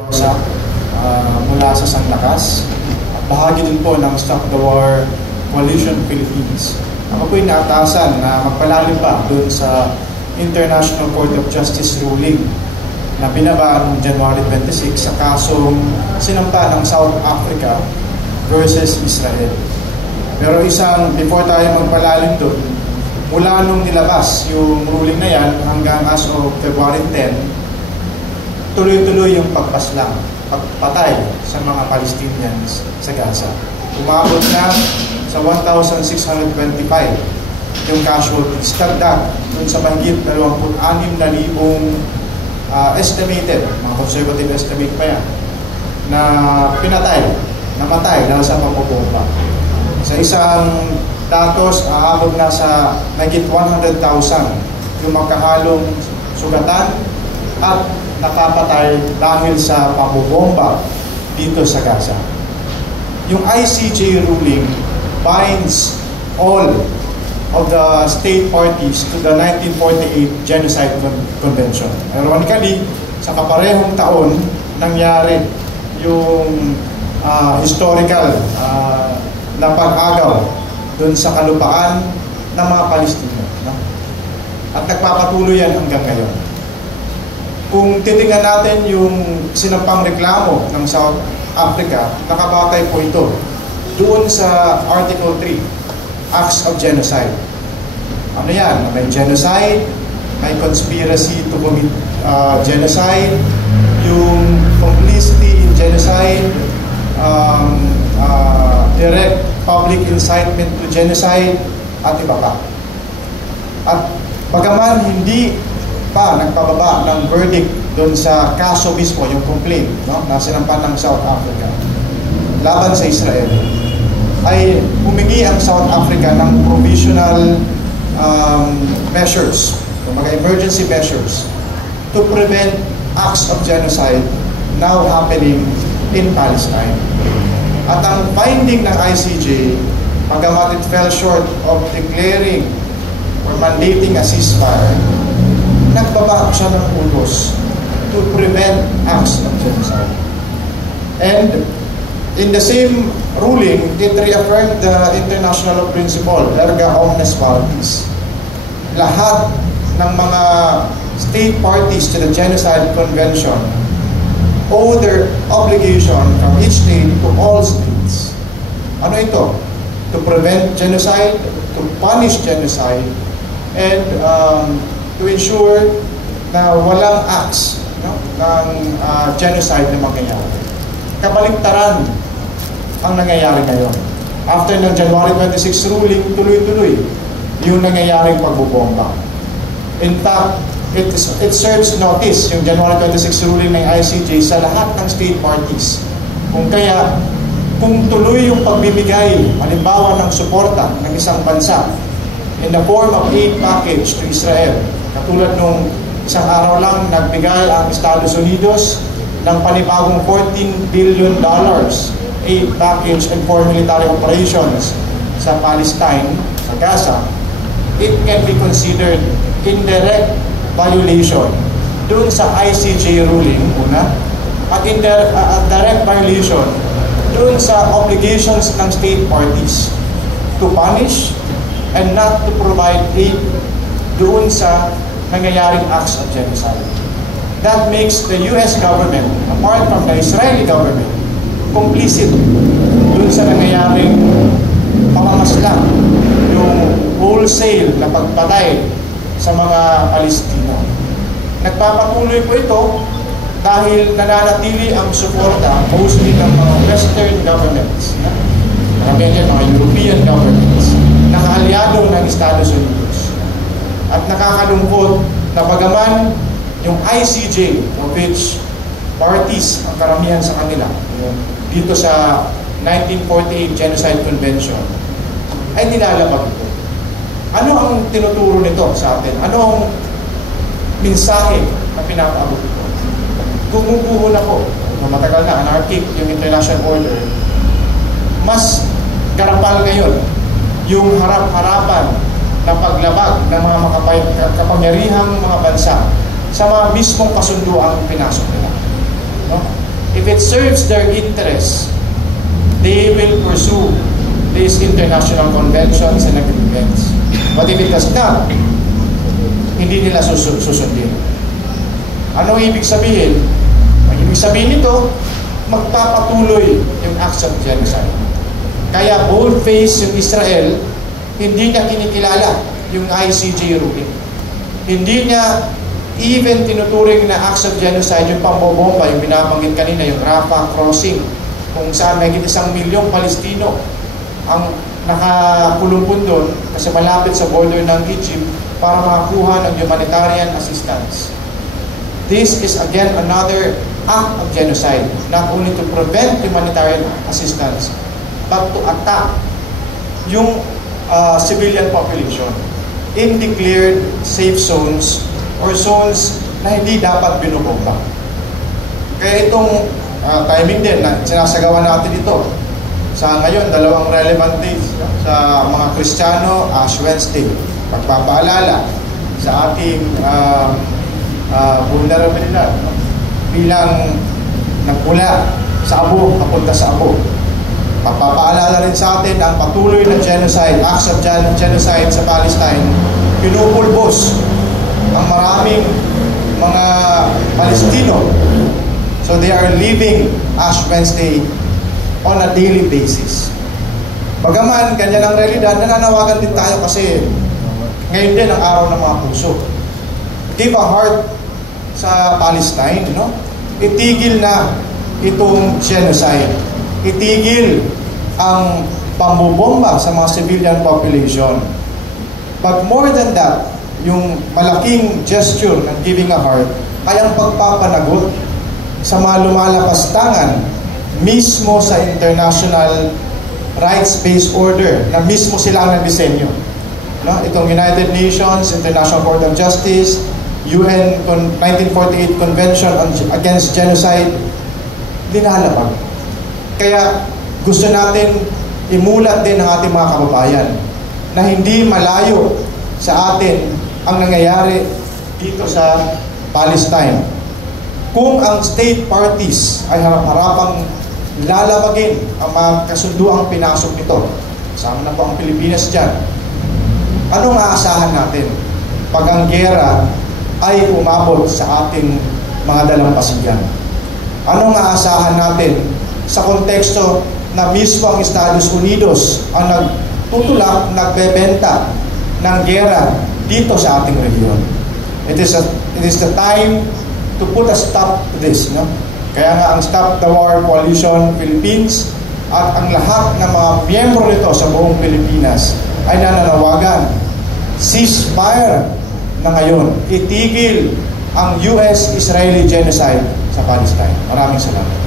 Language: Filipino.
Rosa mula sa San Lakas at bahagi din po ng Stop the War Coalition Philippines. Ako po inaatasan na magpalalim pa doon sa International Court of Justice ruling na binaba noong January 26 sa kasong sinampa ng South Africa versus Israel. Pero before tayo magpalalim doon, mula nung nilabas yung ruling na yan hanggang as of February 10, tuloy-tuloy yung pagpaslang, pagpatay sa mga Palestinians sa Gaza. Umabot na sa 1,625 yung casualties. Dagdag dun sa mahigit 26,000 estimated, mga conservative estimate pa yan, na namatay dahil sa pambobomba. Sa isang datos, aabot na sa mahigit 100,000 yung magkahalong sugatan at napapatay dahil sa pambobomba dito sa Gaza. Yung ICJ ruling binds all of the state parties to the 1948 Genocide Convention. Ironically, sa kaparehong taon, nangyari yung historical na pag-agaw dun sa kalupaan ng mga Palestino. No? At nagpapatuloy yan hanggang ngayon. Kung titingnan natin yung sinampang reklamo ng South Africa, nakabatay po ito doon sa Article 3, Acts of Genocide. Ano yan? May genocide, may conspiracy to commit genocide, yung complicity in genocide, direct public incitement to genocide, at iba pa. At bagaman hindi pa nagpababa ng verdict doon sa kaso mismo, yung complaint, no, na sinampan ng South Africa laban sa Israel, ay humingi ang South Africa ng provisional measures, mga emergency measures, to prevent acts of genocide now happening in Palestine. At ang finding ng ICJ, bagamat it fell short of declaring or mandating a ceasefire, nagbaba siya ng utos to prevent acts of genocide. And in the same ruling, it reaffirmed the international principle, erga omnes partes. Lahat ng mga state parties to the Genocide Convention owe their obligation from each state to all states. Ano ito? To prevent genocide, to punish genocide, and to ensure na walang acts, no, ng genocide na mangyayari. Kabaligtaran ang nangyayari ngayon. After ng January 26 ruling, tuloy-tuloy yung nangyayaring pagbubomba. In fact, it serves notice yung January 26 ruling ng ICJ sa lahat ng state parties. Kung tuloy yung pagbibigay, halimbawa ng suporta ng isang bansa in the form of aid package to Israel, katulad nung isang araw lang nagbigay ang Estados Unidos ng panibagong $14 billion aid package and for military operations sa Palestine, sa Gaza, it can be considered indirect violation dun sa ICJ ruling una, at direct violation dun sa obligations ng state parties to punish and not to provide aid doon sa nangyayaring acts of genocide. That makes the US government, apart from the Israeli government, complicit dun sa nangyayaring pamamaslang, yung wholesale na pagpatay sa mga Palestino. Nagpapatuloy po ito dahil nananatili ang suporta mostly ng mga Western governments, mga European governments, na kaalyado ng Estados Unidos. At nakakalungkot na bagaman yung ICJ, of which parties ang karamihan sa kanila, dito sa 1948 Genocide Convention, ay nilalabag ito. Ano ang tinuturo nito sa atin? Ano ang mensahe na pinapaabot ito? Gumuguho na po, matagal na, anarchic yung international order, mas garapal ngayon yung harap-harapan na paglabag ng mga kapangyarihang mga bansa sa mga mismong kasunduang pinasok nila. No? it serves their interests, they will pursue these international conventions and agreements. But if it does not, hindi nila susundin. Anong ibig sabihin? Ang ibig sabihin nito, magpapatuloy yung acts of genocide. Kaya bold-faced yung Israel, hindi niya kinikilala yung ICJ ruling. Hindi niya even tinuturing na acts of genocide, yung pambobomba, yung binabanggit kanina, yung Rafah crossing, kung saan may 1 milyong Palestino ang nakakulumpun doon kasi malapit sa border ng Egypt para makakuha ng humanitarian assistance. This is again another act of genocide, not only to prevent humanitarian assistance, but to attack yung civilian population in declared safe zones or zones na hindi dapat binubomba. Kaya itong timing din na sinasagawa natin ito. Sa ngayon, 2 relevant days sa mga Kristiyano, Ash Wednesday, pagpapaalala sa ating vulnerabilidad bilang nagmula sa abo, papunta sa abo. Pagpapaalala rin sa atin ang patuloy na genocide, acts of genocide sa Palestine, pinupulbos ang maraming mga Palestino. So they are living Ash Wednesday on a daily basis. Bagaman ganyan ang realidad, nananawagan din tayo kasi ngayon din ang araw ng mga puso. Give a heart sa Palestine, no? Itigil na itong genocide. Itigil ang pambobomba sa mga civilian population. But more than that, yung malaking gesture ng giving a heart ay ang pagpapanagot sa mga lumalapastangan mismo sa international rights-based order na mismo sila ang nagdisenyo. No? Itong United Nations, International Court of Justice, UN 1948 Convention Against Genocide, dinalapag. Kaya gusto natin imulat din ng ating mga kababayan na hindi malayo sa atin ang nangyayari dito sa Palestine. Kung ang state parties ay harap-harapang lalabagin ang mga kasunduang pinasok nito, kasama na po ang Pilipinas dyan, anong aasahan natin pag ang giyera ay umabot sa ating mga dalampasigan? Anong aasahan natin sa konteksto na mismo ang Estados Unidos ang nagtutulak, nagbebenta ng giyera dito sa ating rehiyon? It is the time to put a stop to this, no? Kaya nga ang Stop the War Coalition Philippines at ang lahat ng mga miyembro nito sa buong Pilipinas ay nananawagan, ceasefire na ngayon, itigil ang US-Israeli genocide sa Palestine. Maraming salamat.